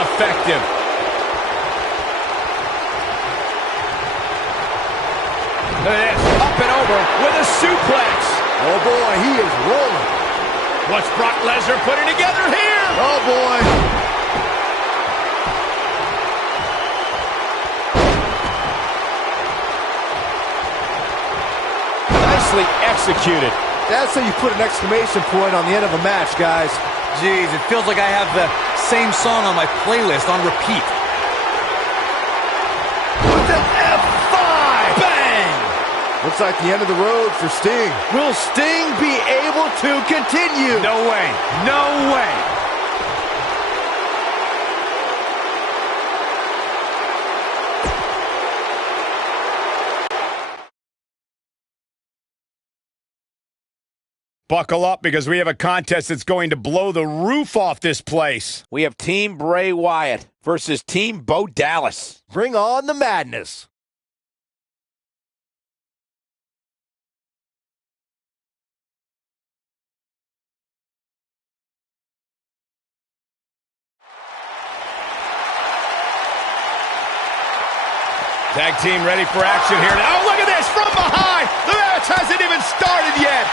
effective. Look at this. Up and over with a suplex. Oh, boy, he is rolling. What's Brock Lesnar putting together here? Oh, boy. Nicely executed. That's how you put an exclamation point on the end of a match, guys. Jeez, it feels like I have the same song on my playlist on repeat. With an F5! Bang! Looks like the end of the road for Sting. Will Sting be able to continue? No way. No way. Buckle up, because we have a contest that's going to blow the roof off this place. We have Team Bray Wyatt versus Team Bo Dallas. Bring on the madness. Tag team ready for action here. Oh, look at this from behind. The match hasn't even started yet.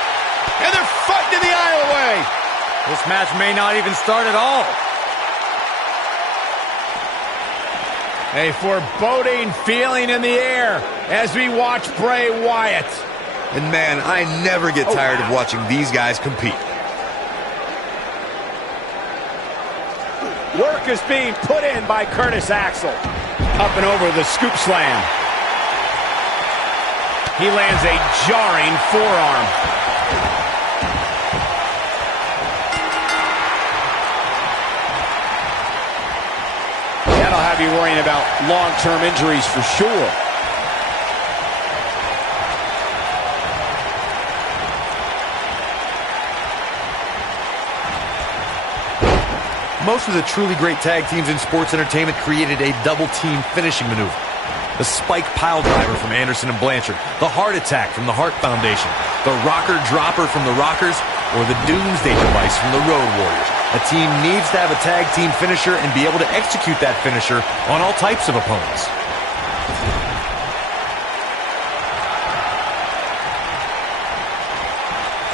And they're fighting the aisle away. This match may not even start at all. A foreboding feeling in the air as we watch Bray Wyatt. And man, I never get tired of watching these guys compete. Work is being put in by Curtis Axel. Up and over the scoop slam. He lands a jarring forearm. That'll have you worrying about long-term injuries for sure. Most of the truly great tag teams in sports entertainment created a double-team finishing maneuver. The spike pile driver from Anderson and Blanchard, the heart attack from the Hart Foundation, the rocker dropper from the Rockers, or the doomsday device from the Road Warriors. A team needs to have a tag team finisher and be able to execute that finisher on all types of opponents.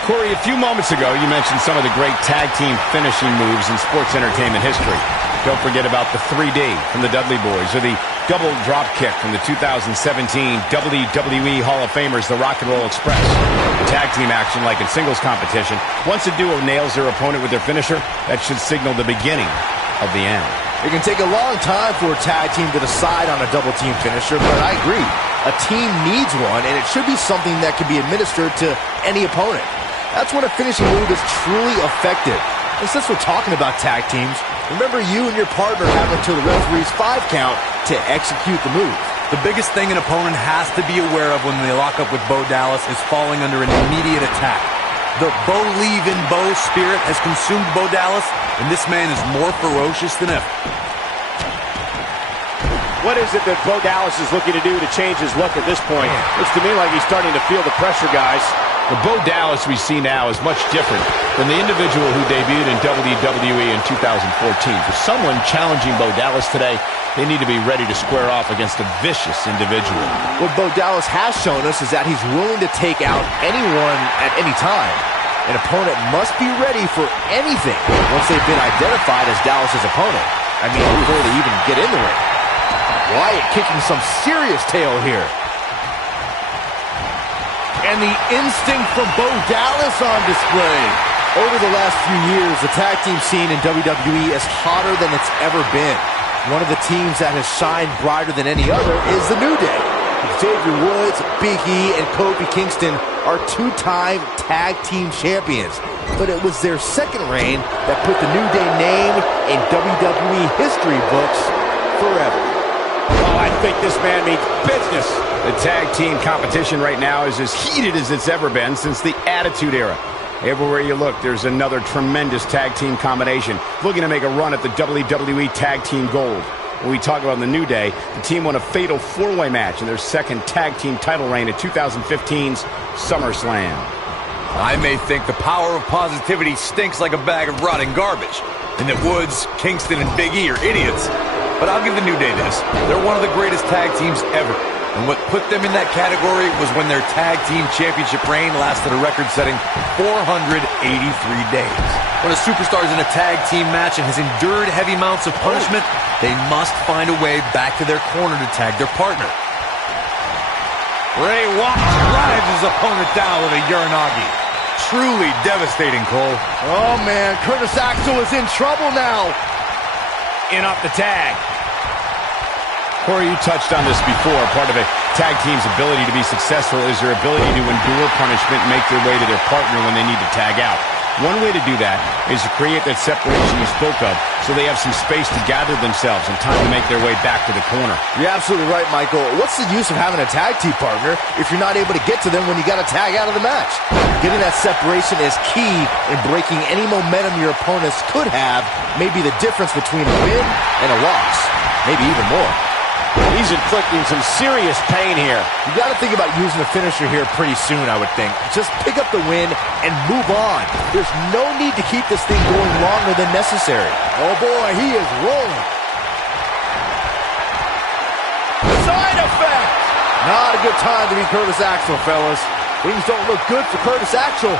Corey, a few moments ago, you mentioned some of the great tag team finishing moves in sports entertainment history. Don't forget about the 3D from the Dudley Boys, or the double drop kick from the 2017 WWE Hall of Famers, the Rock and Roll Express. Tag team action like in singles competition. Once a duo nails their opponent with their finisher, that should signal the beginning of the end. It can take a long time for a tag team to decide on a double team finisher, but I agree. A team needs one, and it should be something that can be administered to any opponent. That's when a finishing move is truly effective. And since we're talking about tag teams, remember you and your partner have until the referee's 5 count to execute the move. The biggest thing an opponent has to be aware of when they lock up with Bo Dallas is falling under an immediate attack. The Bo Leave in Bo spirit has consumed Bo Dallas, and this man is more ferocious than ever. What is it that Bo Dallas is looking to do to change his look at this point? Looks to me like he's starting to feel the pressure, guys. The Bo Dallas we see now is much different than the individual who debuted in WWE in 2014. For someone challenging Bo Dallas today, they need to be ready to square off against a vicious individual. What Bo Dallas has shown us is that he's willing to take out anyone at any time. An opponent must be ready for anything once they've been identified as Dallas's opponent. I mean, before they even get in the ring. Wyatt kicking some serious tail here. And the instinct from Bo Dallas on display. Over the last few years, the tag team scene in WWE is hotter than it's ever been. One of the teams that has shined brighter than any other is the New Day. Xavier Woods, Big E, and Kofi Kingston are 2-time tag team champions. But it was their second reign that put the New Day name in WWE history books forever. Oh, I think this man means business. The tag team competition right now is as heated as it's ever been since the Attitude Era. Everywhere you look, there's another tremendous tag team combination looking to make a run at the WWE Tag Team Gold. When we talk about the New Day, the team won a fatal 4-way match in their second tag team title reign at 2015's SummerSlam. I may think the power of positivity stinks like a bag of rotting garbage, and that Woods, Kingston, and Big E are idiots. But I'll give the New Day this. They're one of the greatest tag teams ever. And what put them in that category was when their tag team championship reign lasted a record-setting 483 days. When a superstar is in a tag team match and has endured heavy amounts of punishment, they must find a way back to their corner to tag their partner. Bray Wyatt drives his opponent down with a Uranagi. Truly devastating, Cole. Oh, man. Curtis Axel is in trouble now. In off the tag. Corey, you touched on this before. Part of a tag team's ability to be successful is their ability to endure punishment and make their way to their partner when they need to tag out. One way to do that is to create that separation you spoke of so they have some space to gather themselves and time to make their way back to the corner. You're absolutely right, Michael. What's the use of having a tag team partner if you're not able to get to them when you got to tag out of the match? Getting that separation is key in breaking any momentum your opponents could have, maybe the difference between a win and a loss, maybe even more. He's inflicting some serious pain here. You got to think about using the finisher here pretty soon, I would think. Just pick up the win and move on. There's no need to keep this thing going longer than necessary. Oh boy, he is rolling. Side effect! Not a good time to be Curtis Axel, fellas. Things don't look good for Curtis Axel.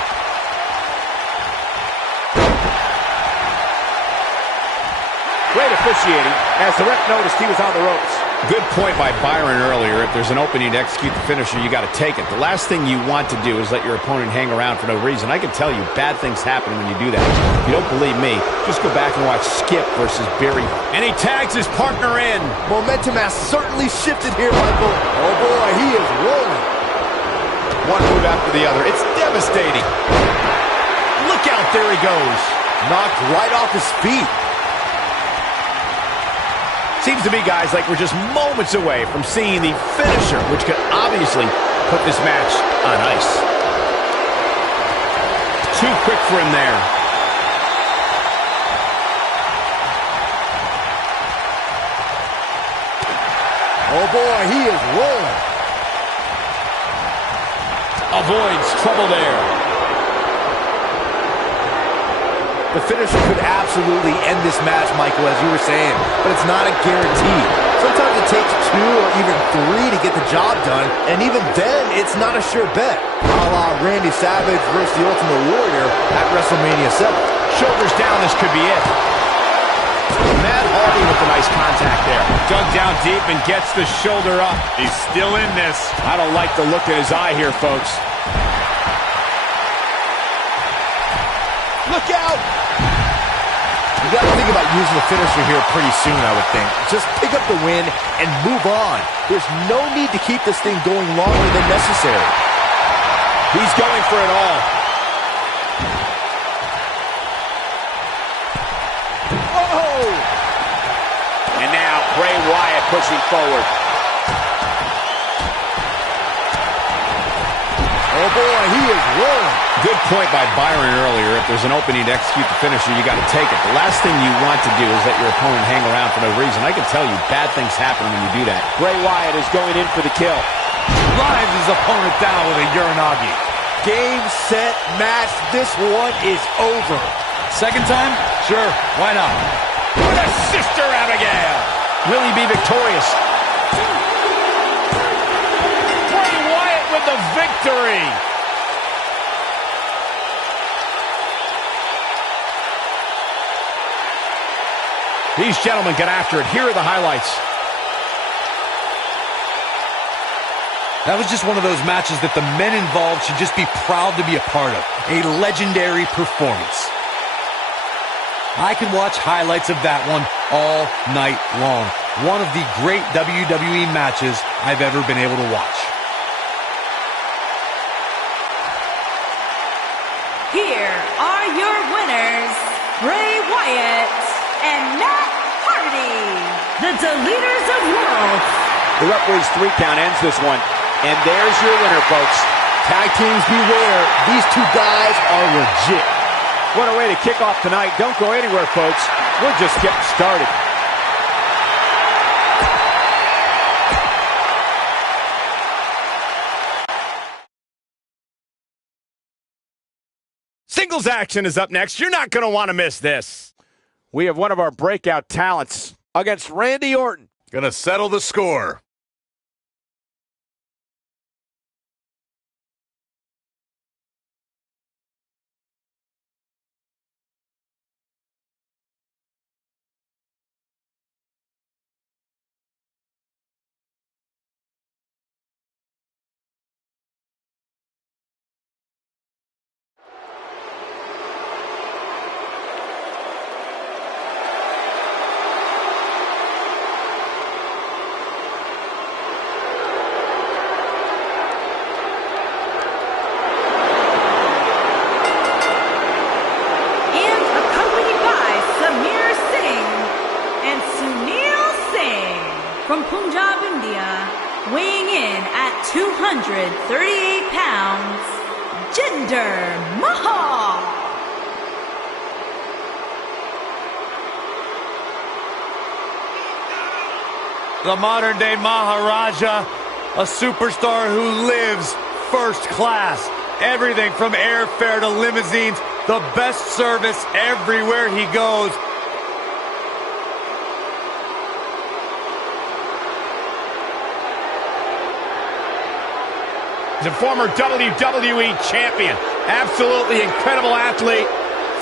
Great officiating as the ref noticed he was on the ropes. Good point by Byron earlier. If there's an opening to execute the finisher, you got to take it. The last thing you want to do is let your opponent hang around for no reason. I can tell you, bad things happen when you do that. If you don't believe me, just go back and watch Skip versus Barry. And he tags his partner in. Momentum has certainly shifted here, Michael. Oh boy, he is rolling. One move after the other. It's devastating. Look out, there he goes. Knocked right off his feet. Seems to me, guys, like we're just moments away from seeing the finisher, which could obviously put this match on ice. Too quick for him there. Oh boy, he is rolling. Avoids trouble there. The finisher could absolutely end this match, Michael, as you were saying, but it's not a guarantee. Sometimes it takes 2 or even 3 to get the job done, and even then, it's not a sure bet. A la Randy Savage versus the Ultimate Warrior at WrestleMania 7. Shoulders down, this could be it. Matt Hardy with the nice contact there. Dug down deep and gets the shoulder up. He's still in this. I don't like the look in his eye here, folks. Look out! You got to think about using the finisher here pretty soon, I would think. Just pick up the win and move on. There's no need to keep this thing going longer than necessary. He's going for it all. Whoa! And now Bray Wyatt pushing forward. Oh boy, he is rolling. Good point by Byron earlier. If there's an opening to execute the finisher, you got to take it. The last thing you want to do is let your opponent hang around for no reason. I can tell you, bad things happen when you do that. Bray Wyatt is going in for the kill. Drives his opponent down with a Uranagi. Game, set, match. This one is over. Second time? Sure, why not? For the Sister Abigail. Will he be victorious? Bray Wyatt with the victory. These gentlemen get after it. Here are the highlights. That was just one of those matches that the men involved should just be proud to be a part of. A legendary performance. I could watch highlights of that one all night long. One of the great WWE matches I've ever been able to watch. Here are your winners, Bray Wyatt and Matt Hardy, the Deleters of Wealth. The referee's 3 count ends this one. And there's your winner, folks. Tag teams beware. These 2 guys are legit. What a way to kick off tonight. Don't go anywhere, folks. We're just getting started. Singles action is up next. You're not going to want to miss this. We have one of our breakout talents against Randy Orton. Gonna settle the score. From Punjab, India, weighing in at 238 pounds, Jinder Mahal. The modern-day Maharaja, a superstar who lives first class. Everything from airfare to limousines, the best service everywhere he goes. He's a former WWE champion. Absolutely incredible athlete,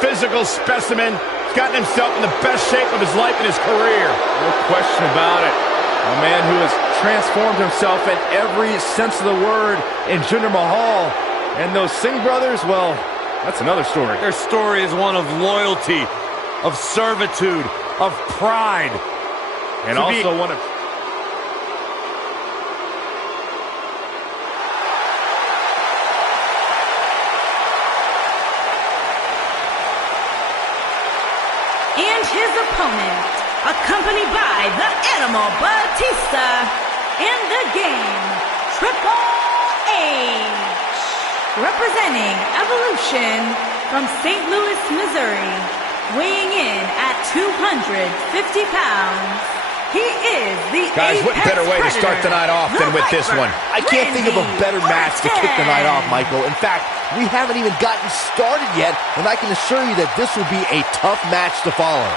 physical specimen. He's gotten himself in the best shape of his life and his career. No question about it. A man who has transformed himself in every sense of the word in Jinder Mahal. And those Singh brothers, well, that's another story. Their story is one of loyalty, of servitude, of pride. And also one of... And his opponent, accompanied by the Animal Batista, in the game, Triple H. Representing Evolution from St. Louis, Missouri, weighing in at 250 pounds, he is the Guys, what Apex better way to start the night off than with this one? I can't think of a better match to kick the night off, Michael. In fact, we haven't even gotten started yet, and I can assure you that this will be a tough match to follow.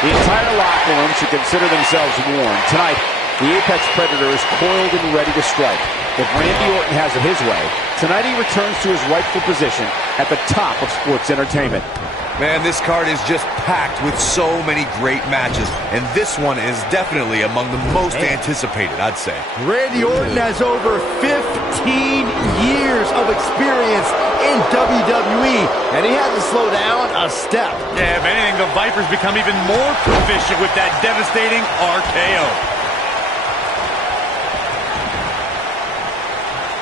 The entire locker room should consider themselves warned. Tonight, the Apex Predator is coiled and ready to strike. If Randy Orton has it his way, tonight he returns to his rightful position at the top of sports entertainment. Man, this card is just packed with so many great matches, and this one is definitely among the most anticipated, I'd say. Randy Orton has over 15 years of experience in WWE, and he hasn't slowed down a step. Yeah, if anything, the Vipers become even more proficient with that devastating RKO.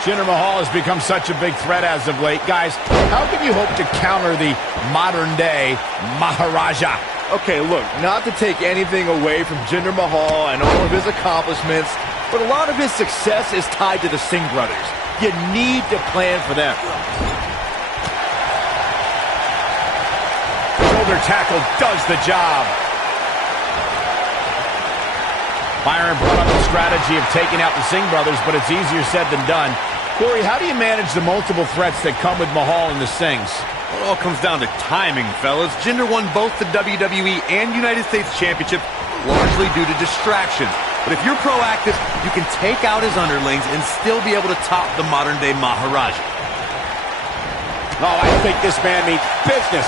Jinder Mahal has become such a big threat as of late. Guys, how can you hope to counter the modern-day Maharaja? Okay, look, not to take anything away from Jinder Mahal and all of his accomplishments, but a lot of his success is tied to the Singh brothers. You need to plan for them. Shoulder tackle does the job. Byron brought up the strategy of taking out the Singh brothers, but it's easier said than done. Corey, how do you manage the multiple threats that come with Mahal and the Singhs? Well, it all comes down to timing, fellas. Jinder won both the WWE and United States Championships largely due to distractions. But if you're proactive, you can take out his underlings and still be able to top the modern-day Maharaja. Oh, I think this man means business.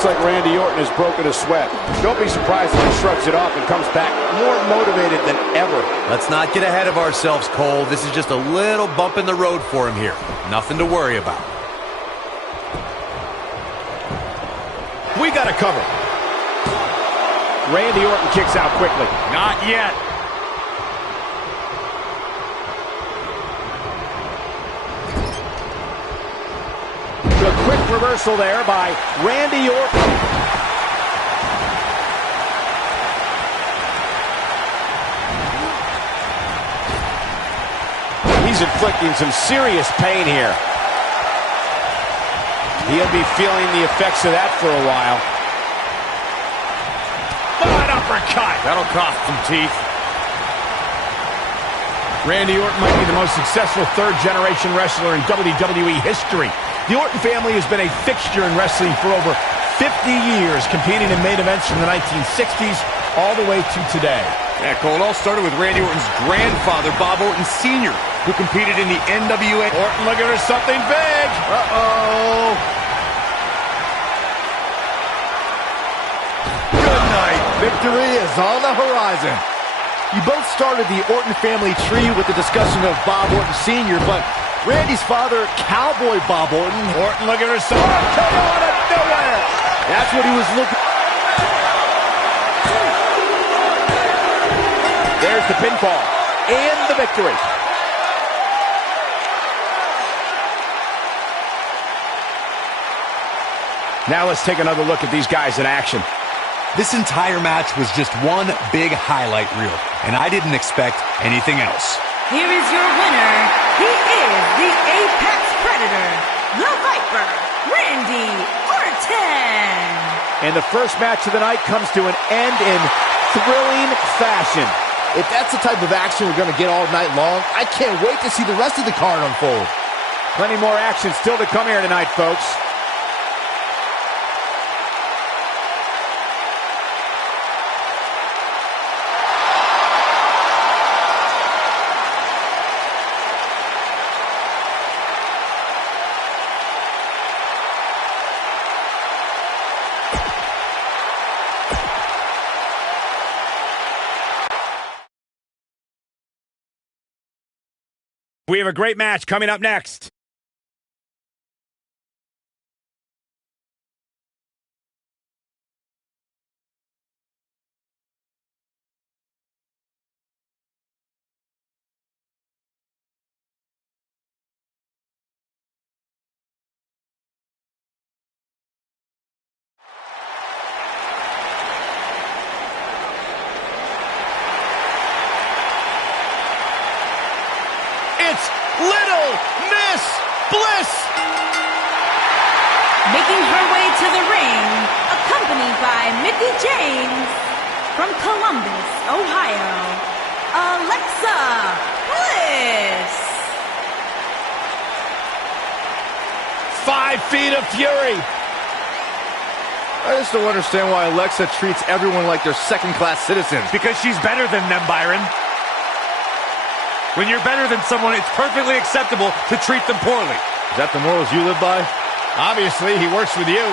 Looks like Randy Orton has broken a sweat. Don't be surprised if he shrugs it off and comes back more motivated than ever. Let's not get ahead of ourselves, Cole. This is just a little bump in the road for him here. Nothing to worry about. We got to cover. Randy Orton kicks out quickly. Not yet. A quick reversal there by Randy Orton. He's inflicting some serious pain here. He'll be feeling the effects of that for a while. Oh, an uppercut. That'll cost some teeth. Randy Orton might be the most successful third-generation wrestler in WWE history. The Orton family has been a fixture in wrestling for over 50 years, competing in main events from the 1960s all the way to today. Yeah, Cole, it all started with Randy Orton's grandfather, Bob Orton Sr., who competed in the NWA. Orton looking for something big. Uh-oh. Good night. Victory is on the horizon. You both started the Orton family tree with the discussion of Bob Orton Sr., but Randy's father, Cowboy Bob Orton. Orton looking for something. Out of nowhere. That's what he was looking. There's the pinfall and the victory. Now let's take another look at these guys in action. This entire match was just one big highlight reel, and I didn't expect anything else. Here is your winner. He is the Apex Predator, the Viper, Randy Orton. And the first match of the night comes to an end in thrilling fashion. If that's the type of action we're going to get all night long, I can't wait to see the rest of the card unfold. Plenty more action still to come here tonight, folks. We have a great match coming up next. It's Little Miss Bliss! Making her way to the ring, accompanied by Mickie James, from Columbus, Ohio, Alexa Bliss. 5 feet of fury. I just don't understand why Alexa treats everyone like they're second-class citizens. Because she's better than them, Byron. When you're better than someone, it's perfectly acceptable to treat them poorly. Is that the morals you live by? Obviously, he works with you.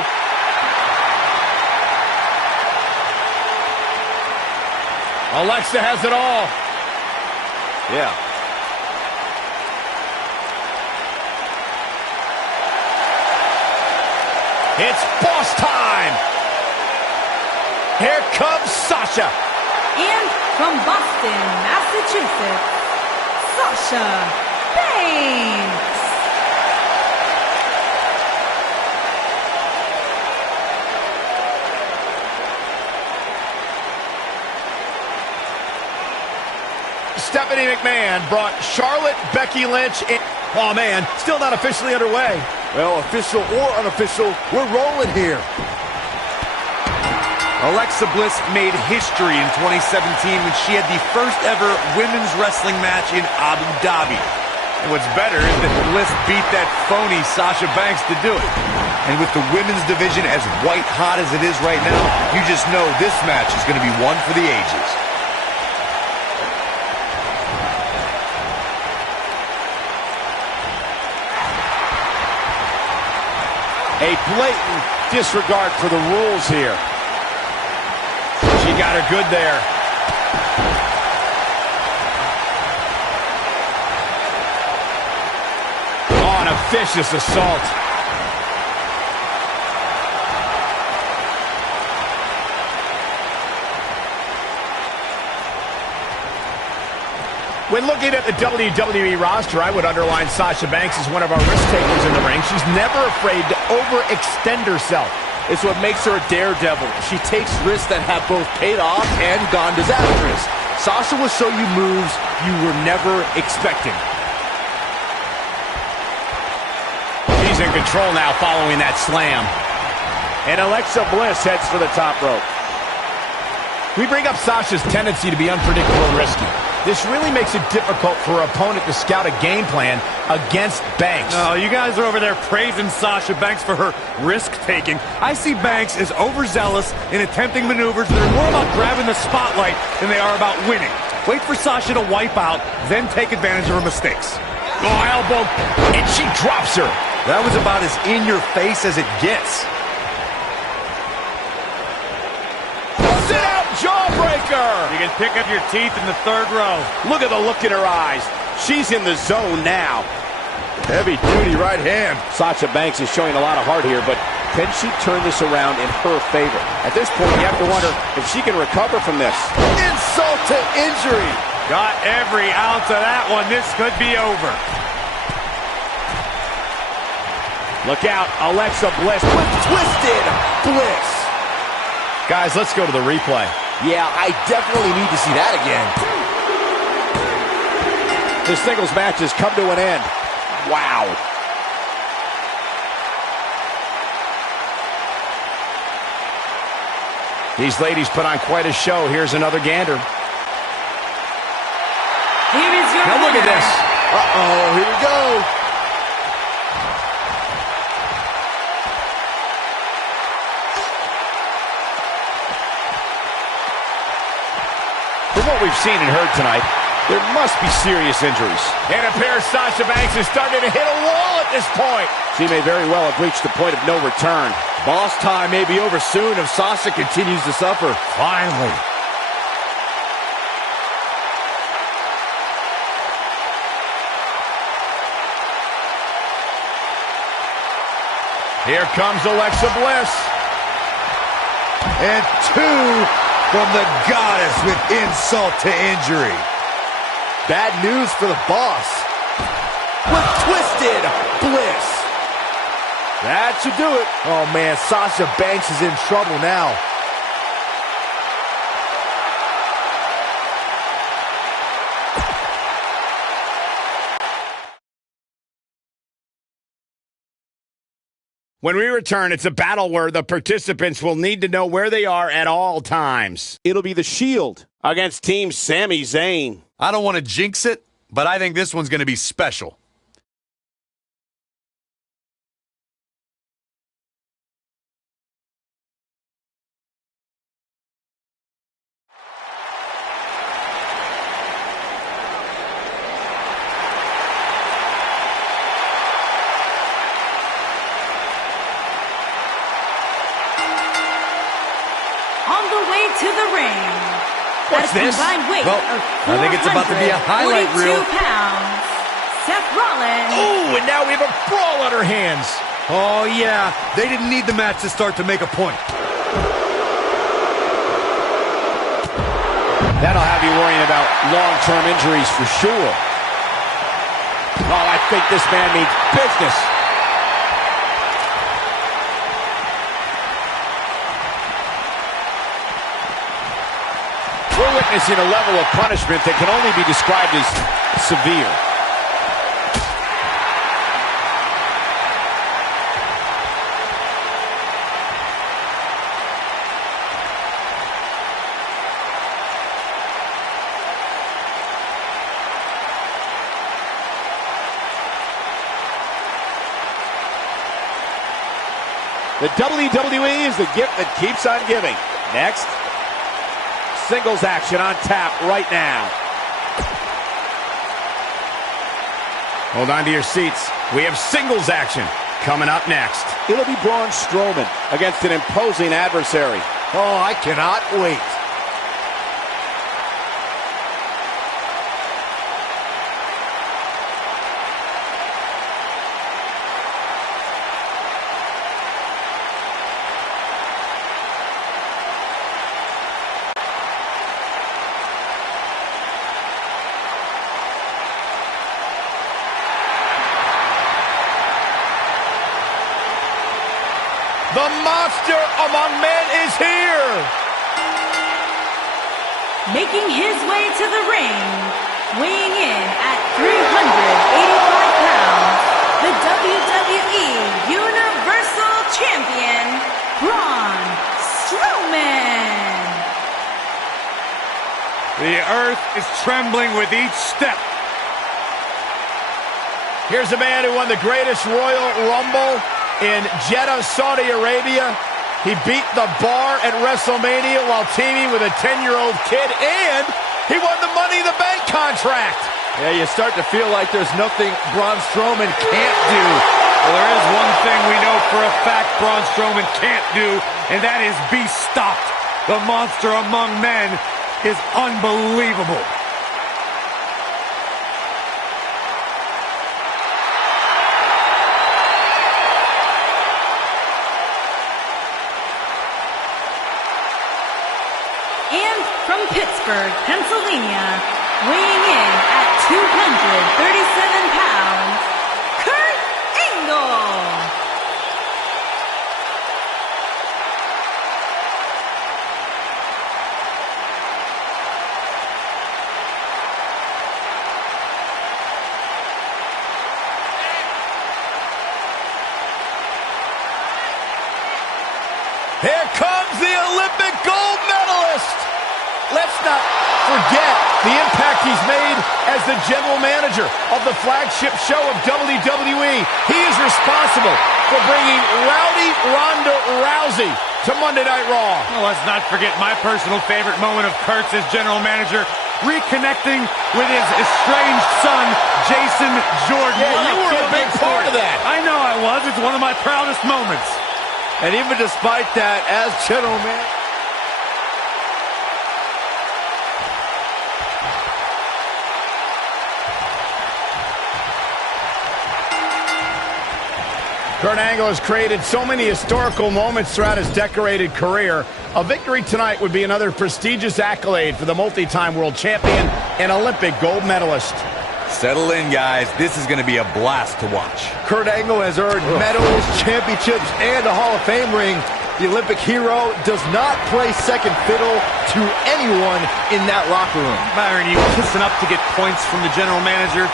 Alexa has it all. Yeah. It's boss time. Here comes Sasha. And from Boston, Massachusetts, Sasha Banks. Stephanie McMahon brought Charlotte, Becky Lynch in. Oh, man, still not officially underway. Well, official or unofficial, we're rolling here. Alexa Bliss made history in 2017 when she had the first ever women's wrestling match in Abu Dhabi. And what's better is that Bliss beat that phony Sasha Banks to do it. And with the women's division as white hot as it is right now, you just know this match is going to be one for the ages. a blatant disregard for the rules here. She got her good there. Oh, and a vicious assault. When looking at the WWE roster, I would underline Sasha Banks as one of our risk takers in the ring. She's never afraid to overextend herself. It's what makes her a daredevil. She takes risks that have both paid off and gone disastrous. Sasha will show you moves you were never expecting. She's in control now following that slam. And Alexa Bliss heads for the top rope. We bring up Sasha's tendency to be unpredictable and risky. This really makes it difficult for her opponent to scout a game plan against Banks. Oh, you guys are over there praising Sasha Banks for her risk-taking. I see Banks as overzealous in attempting maneuvers that are more about grabbing the spotlight than they are about winning. Wait for Sasha to wipe out, then take advantage of her mistakes. Oh, elbow, and she drops her. That was about as in-your-face as it gets. Sit-out jawbreaker. You can pick up your teeth in the third row. Look at the look in her eyes. She's in the zone now. Heavy-duty right hand. Sasha Banks is showing a lot of heart here, but can she turn this around in her favor? At this point, you have to wonder if she can recover from this. Insult to injury. Got every ounce of that one. This could be over. Look out, Alexa Bliss with Twisted Bliss. Guys, let's go to the replay. Yeah, I definitely need to see that again. the singles match has come to an end. Wow. These ladies put on quite a show. Here's another gander. Here is your Now look at this. Uh-oh, here we go. From what we've seen and heard tonight, there must be serious injuries. And it appears Sasha Banks is starting to hit a wall at this point. She may very well have reached the point of no return. Boss time may be over soon if Sasha continues to suffer. Finally. Here comes Alexa Bliss. And two from the goddess with insult to injury. Bad news for the boss. With Twisted Bliss. That should do it. Oh, man, Sasha Banks is in trouble now. When we return, it's a battle where the participants will need to know where they are at all times. It'll be the Shield against Team Sami Zayn. I don't want to jinx it, but I think this one's going to be special. On the way to the ring. What's At a this? combined weight Well, of I think it's about to be a highlight 442 reel. pounds. Seth Rollins. Oh, and now we have a brawl on our hands. Oh, yeah. They didn't need the match to start to make a point. That'll have you worrying about long-term injuries for sure. Oh, I think this man means business. We're witnessing a level of punishment that can only be described as severe. The WWE is the gift that keeps on giving. Next, singles action on tap right now. Hold on to your seats. We have singles action coming up next. It'll be Braun Strowman against an imposing adversary. Oh, I cannot wait. The monster among men is here. Making his way to the ring, weighing in at 385 pounds, the WWE Universal Champion, Braun Strowman. The earth is trembling with each step. Here's a man who won the greatest Royal Rumble in Jeddah, Saudi Arabia. He beat the Bar at WrestleMania while teaming with a 10-year-old kid, and he won the Money in the Bank contract. Yeah, you start to feel like there's nothing Braun Strowman can't do. Well, there is one thing we know for a fact Braun Strowman can't do, and that is be stopped. The monster among men is unbelievable. And from Pittsburgh, Pennsylvania, weighing in at 237 pounds, Kurt Angle. Here comes the Olympic gold medalist. Let's not forget the impact he's made as the general manager of the flagship show of WWE. He is responsible for bringing Rowdy Ronda Rousey to Monday Night Raw. Well, let's not forget my personal favorite moment of Kurt's as general manager, reconnecting with his estranged son, Jason Jordan. Yeah, you were a big part of that. I know I was. It's one of my proudest moments. And even despite that, as general manager, Kurt Angle has created so many historical moments throughout his decorated career. A victory tonight would be another prestigious accolade for the multi-time world champion and Olympic gold medalist. Settle in, guys. This is going to be a blast to watch. Kurt Angle has earned medals, championships, and a Hall of Fame ring. The Olympic hero does not play second fiddle to anyone in that locker room. Byron, you kissing up to get points from the general manager?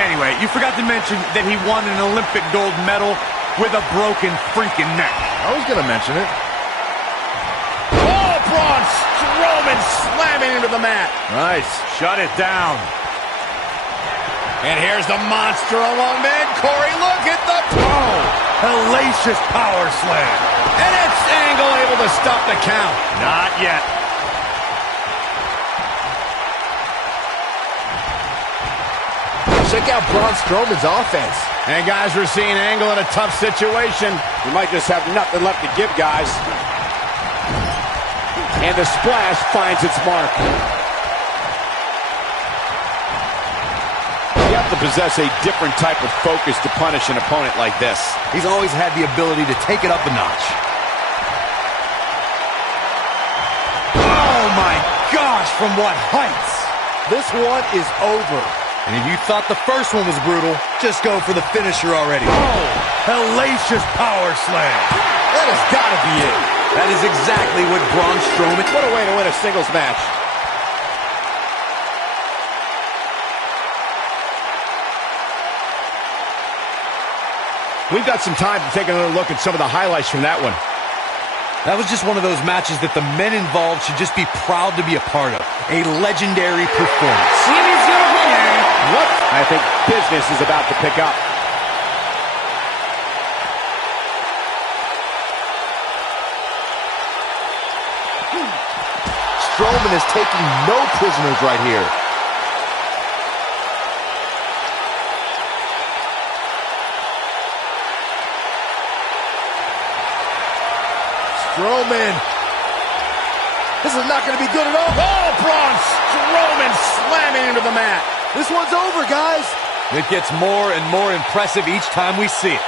Anyway, you forgot to mention that he won an Olympic gold medal with a broken freaking neck. I was going to mention it. Oh, Braun Strowman slamming into the mat. Nice. Shut it down. And here's the monster among men. Corey, look at the toe. Hellacious power slam. And it's Angle able to stop the count. Not yet. Check out Braun Strowman's offense. And guys, we're seeing Angle in a tough situation. You might just have nothing left to give, guys. And the splash finds its mark. You have to possess a different type of focus to punish an opponent like this. He's always had the ability to take it up a notch. Oh my gosh, from what heights? This one is over. And if you thought the first one was brutal, just go for the finisher already. Oh, hellacious power slam. That has got to be it. That is exactly what Braun Strowman... What a way to win a singles match. We've got some time to take another look at some of the highlights from that one. That was just one of those matches that the men involved should just be proud to be a part of. A legendary performance. Here is your winner. What? I think business is about to pick up. Strowman is taking no prisoners right here. Strowman. This is not going to be good at all. Oh, Braun Strowman slamming into the mat. This one's over, guys. It gets more and more impressive each time we see it.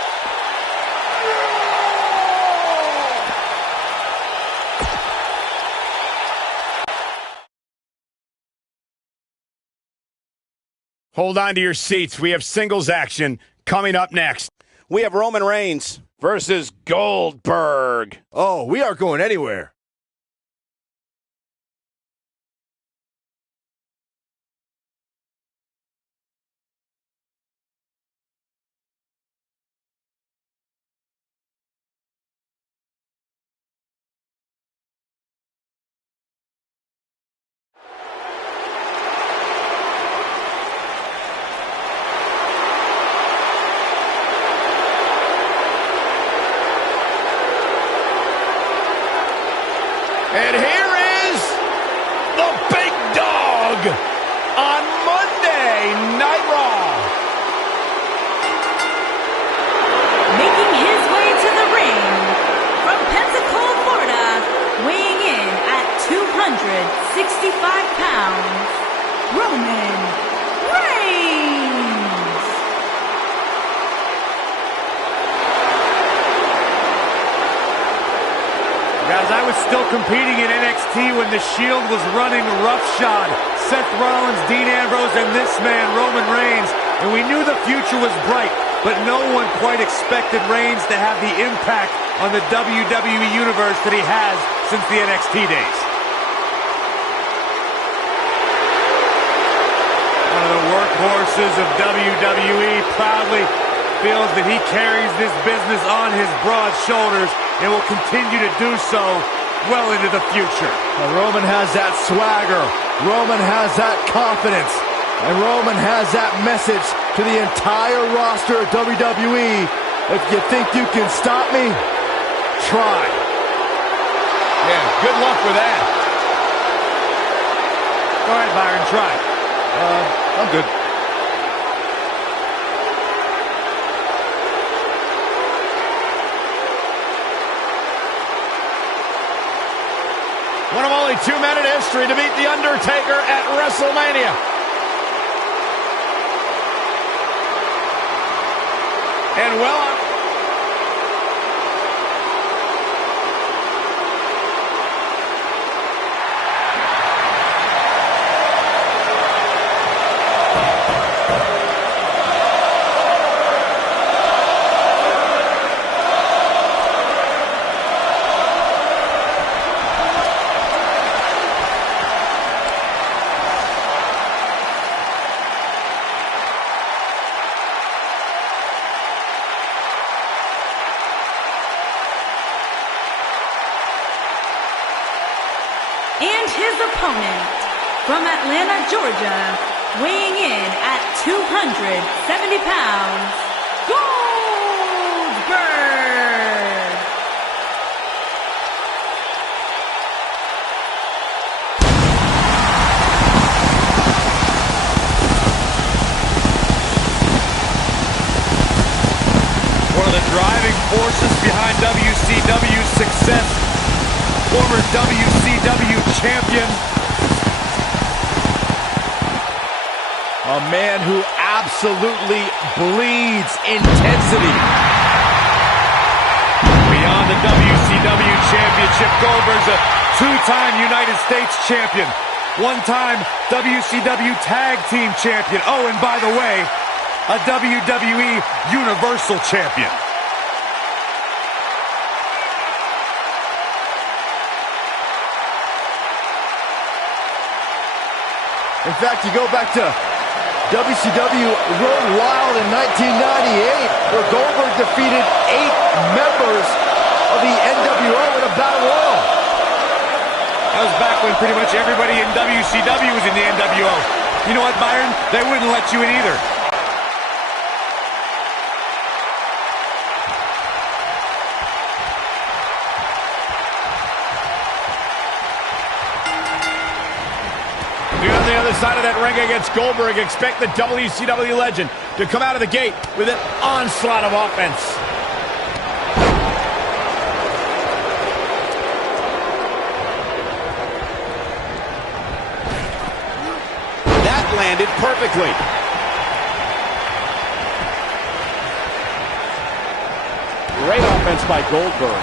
Hold on to your seats. We have singles action coming up next. We have Roman Reigns versus Goldberg. Oh, we aren't going anywhere. And here is the big dog on Monday Night Raw. Making his way to the ring from Pensacola, Florida, weighing in at 265 pounds, Roman Reigns. Guys, I was still competing in NXT when The Shield was running roughshod. Seth Rollins, Dean Ambrose, and this man, Roman Reigns. And we knew the future was bright, but no one quite expected Reigns to have the impact on the WWE Universe that he has since the NXT days. One of the workhorses of WWE proudly feels that he carries this business on his broad shoulders and will continue to do so well into the future. Roman has that swagger. Roman has that confidence. And Roman has that message to the entire roster of WWE. If you think you can stop me, try. Yeah, good luck with that. Go ahead, Byron, try. I'm good. One of only 2 men in history to beat The Undertaker at WrestleMania. And well, And his opponent from Atlanta, Georgia, weighing in at 270 pounds, Goldberg. One of the driving forces behind WCW's success, former WCW champion. A man who absolutely bleeds intensity. Beyond the WCW championship, Goldberg's a two-time United States champion, one-time WCW Tag Team champion. Oh, and by the way, a WWE Universal champion. In fact, you go back to WCW Road Wild in 1998, where Goldberg defeated 8 members of the NWO in a battle royal. That was back when pretty much everybody in WCW was in the NWO. You know what, Byron? They wouldn't let you in either. On the other side of that ring against Goldberg, expect the WCW legend to come out of the gate with an onslaught of offense. That landed perfectly. Great offense by Goldberg.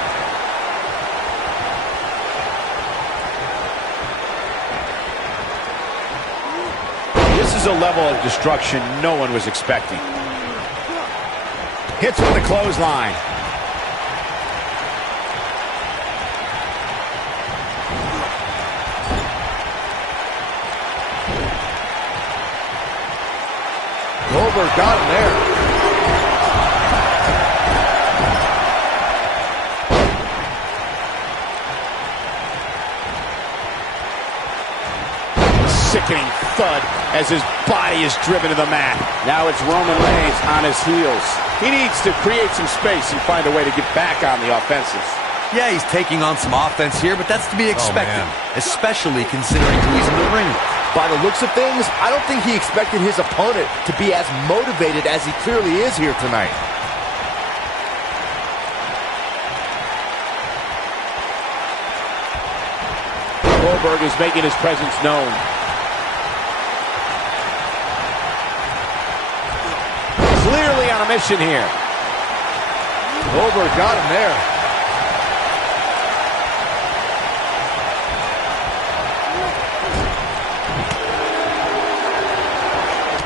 This is a level of destruction no one was expecting. Hits with the clothesline. Goldberg got him there. Sickening thud as his body is driven to the mat. Now it's Roman Reigns on his heels. He needs to create some space and find a way to get back on the offensive. Yeah, he's taking on some offense here, but that's to be expected, especially considering who he's in the ring with. By the looks of things, I don't think he expected his opponent to be as motivated as he clearly is here tonight. Goldberg is making his presence known. Clearly on a mission here. Goldberg got him there.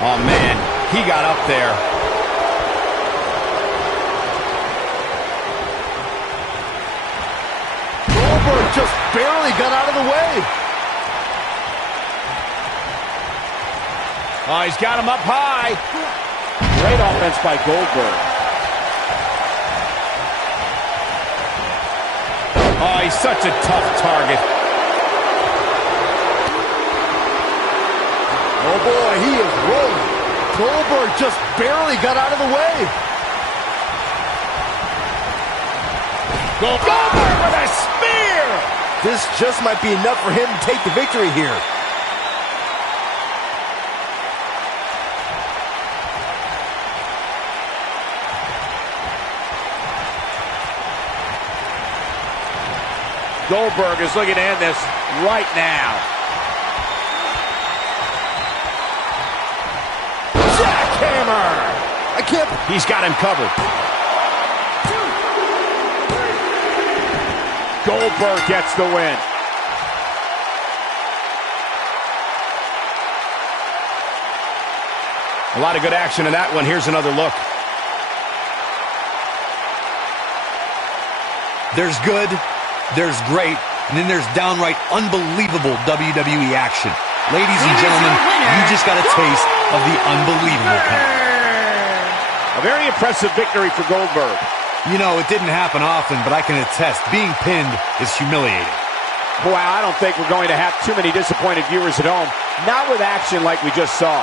Oh, man, he got up there. Goldberg just barely got out of the way. Oh, he's got him up high. Great offense by Goldberg. Oh, he's such a tough target. Oh boy, he is rolling. Goldberg just barely got out of the way. Goldberg with a spear! This just might be enough for him to take the victory here. Goldberg is looking to end this right now. Jackhammer! I can't... He's got him covered. Goldberg gets the win. A lot of good action in that one. Here's another look. There's good, there's great, and then there's downright unbelievable WWE action. Ladies and gentlemen, you just got a taste of the unbelievable kind. A very impressive victory for Goldberg. You know, it didn't happen often, but I can attest, being pinned is humiliating. Wow, I don't think we're going to have too many disappointed viewers at home. Not with action like we just saw.